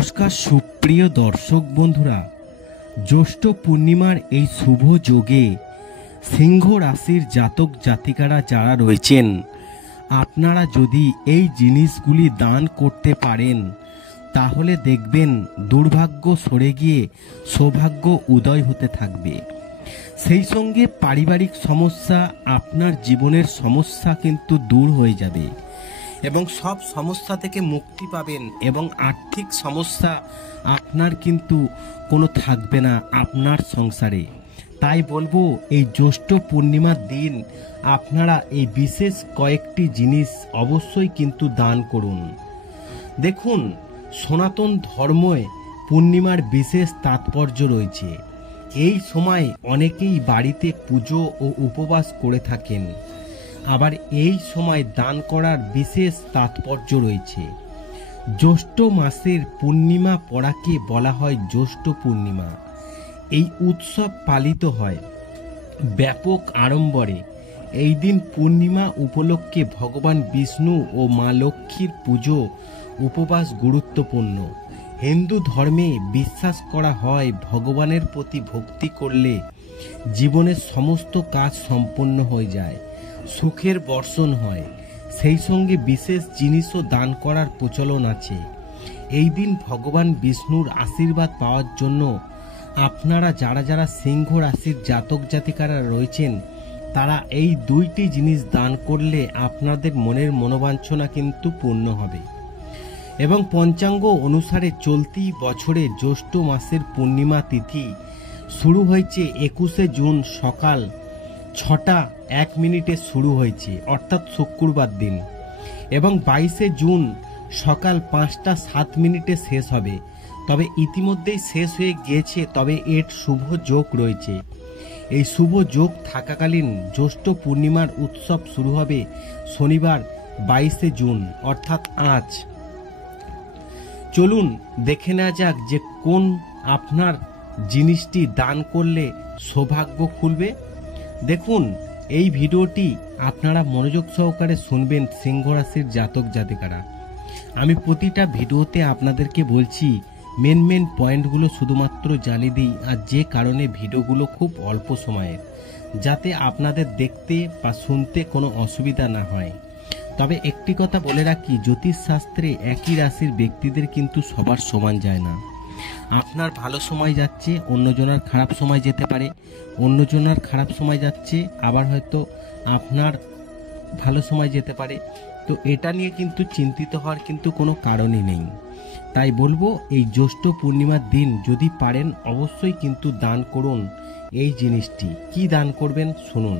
নমস্কার সুপ্রিয় দর্শক বন্ধুরা, জ্যৈষ্ঠ পূর্ণিমার এই শুভ যোগে সিংহ রাশির জাতক জাতিকারা যারা রয়েছেন, আপনারা যদি এই জিনিসগুলি দান করতে পারেন তাহলে দেখবেন দুর্ভাগ্য সরে গিয়ে সৌভাগ্য উদয় হতে থাকবে। সেই সঙ্গে পারিবারিক সমস্যা, আপনার জীবনের সমস্যা কিন্তু দূর হয়ে যাবে এবং সব সমস্যা থেকে মুক্তি পাবেন এবং আর্থিক সমস্যা আপনার কিন্তু কোনো থাকবে না আপনার সংসারে। তাই বলবো, এই জ্যৈষ্ঠ পূর্ণিমার দিন আপনারা এই বিশেষ কয়েকটি জিনিস অবশ্যই কিন্তু দান করুন। দেখুন, সনাতন ধর্মে পূর্ণিমার বিশেষ তাৎপর্য রয়েছে। এই সময় অনেকেই বাড়িতে পুজো ও উপবাস করে থাকেন, আবার এই সময় দান করার বিশেষ তাৎপর্য রয়েছে। জ্যৈষ্ঠ মাসের পূর্ণিমা পড়াকে বলা হয় জ্যৈষ্ঠ পূর্ণিমা। এই উৎসব পালিত হয় ব্যাপক আড়ম্বরে। এই দিন পূর্ণিমা উপলক্ষে ভগবান বিষ্ণু ও মা লক্ষ্মীর পুজো উপবাস গুরুত্বপূর্ণ। হিন্দু ধর্মে বিশ্বাস করা হয় ভগবানের প্রতি ভক্তি করলে জীবনের সমস্ত কাজ সম্পন্ন হয়ে যায়, সুখের বর্ষণ হয়। সেই সঙ্গে বিশেষ জিনিসও দান করার প্রচলন আছে। এই দিন ভগবান বিষ্ণুর আশীর্বাদ পাওয়ার জন্য আপনারা যারা সিংহ রাশির জাতক জাতিকারা রয়েছেন, তারা এই দুইটি জিনিস দান করলে আপনাদের মনের মনোবাঞ্ছনা কিন্তু পূর্ণ হবে। এবং পঞ্চাঙ্গ অনুসারে চলতি বছরে জ্যৈষ্ঠ মাসের পূর্ণিমা তিথি শুরু হয়েছে 21শে জুন সকাল 6টা 1 শুরু হয়েছে, অর্থাৎ শুক্রবার দিন, এবং 22শে জুন সকাল 5টা 7 শেষ হবে। তবে ইতিমধ্যেই শেষ হয়ে গিয়েছে, তবে এর শুভ যোগ রয়েছে। এই শুভ যোগ থাকাকালীন জ্যৈষ্ঠ পূর্ণিমার উৎসব শুরু হবে শনিবার 22শে জুন, অর্থাৎ আজ। চলুন দেখে নেওয়া যাক যে কোন আপনার জিনিসটি দান করলে সৌভাগ্য খুলবে। দেখুন, এই ভিডিওটি আপনারা মনোযোগ সহকারে শুনবেন সিংহ রাশির জাতক জাতিকারা। আমি প্রতিটা ভিডিওতে আপনাদেরকে বলছি, মেন পয়েন্টগুলো শুধুমাত্র জানিয়ে দিই, আর যে কারণে ভিডিওগুলো খুব অল্প সময়ের, যাতে আপনাদের দেখতে বা শুনতে কোনো অসুবিধা না হয়। তবে একটি কথা বলে রাখি, জ্যোতিষশাস্ত্রে একই রাশির ব্যক্তিদের কিন্তু সবার সমান যায় না। আপনার ভালো সময় যাচ্ছে, অন্যজনের খারাপ সময় যেতে পারে, অন্যজনের খারাপ সময় যাচ্ছে, আবার হয়তো আপনার ভালো সময় যেতে পারে। তো এটা নিয়ে কিন্তু চিন্তিত হওয়ার কিন্তু কোনো কারণই নেই। তাই বলবো, এই জ্যৈষ্ঠ পূর্ণিমার দিন যদি পারেন অবশ্যই কিন্তু দান করুন এই জিনিসটি। কি দান করবেন শুনুন।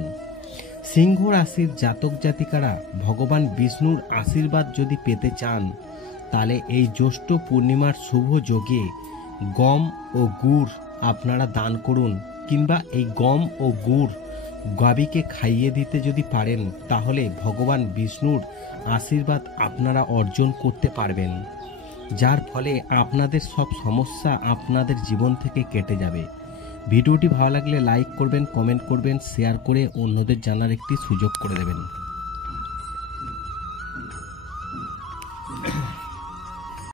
সিংহ রাশির জাতক জাতিকারা ভগবান বিষ্ণুর আশীর্বাদ যদি পেতে চান, তাহলে এই জ্যৈষ্ঠ পূর্ণিমার শুভ যোগে গম ও গুড় আপনারা দান করুন, কিংবা এই গম ও গুড় গাভীকে খাইয়ে দিতে যদি পারেন, তাহলে ভগবান বিষ্ণুর আশীর্বাদ আপনারা অর্জন করতে পারবেন, যার ফলে আপনাদের সব সমস্যা আপনাদের জীবন থেকে কেটে যাবে। ভিডিওটি ভালো লাগলে লাইক করবেন, কমেন্ট করবেন, শেয়ার করে অন্যদের জানার একটি সুযোগ করে দেবেন।